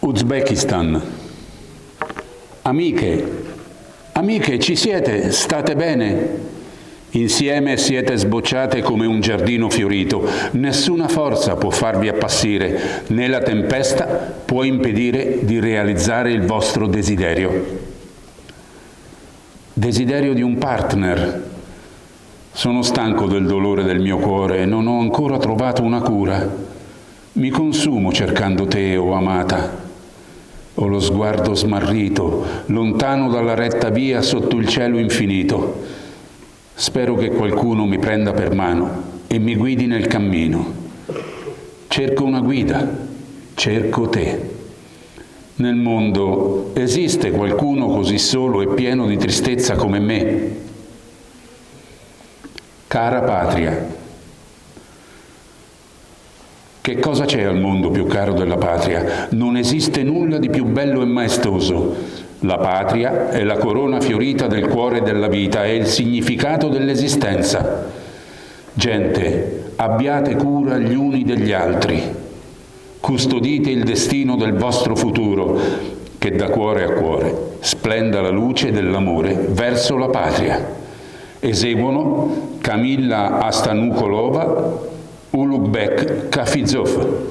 Uzbekistan. Amiche, ci siete? State bene? Insieme siete sbocciate come un giardino fiorito. Nessuna forza può farvi appassire, né la tempesta può impedire di realizzare il vostro desiderio. Desiderio di un partner. Sono stanco del dolore del mio cuore e non ho ancora trovato una cura. Mi consumo cercando te, o amata. Ho lo sguardo smarrito, lontano dalla retta via sotto il cielo infinito. Spero che qualcuno mi prenda per mano e mi guidi nel cammino. Cerco una guida, cerco te. Nel mondo esiste qualcuno così solo e pieno di tristezza come me? Cara patria, che cosa c'è al mondo più caro della patria? Non esiste nulla di più bello e maestoso. La patria è la corona fiorita del cuore e della vita, è il significato dell'esistenza. Gente, abbiate cura gli uni degli altri. Custodite il destino del vostro futuro, che da cuore a cuore splenda la luce dell'amore verso la patria. Eseguono Kamila Astanukolova, Ulukbek Kafizov.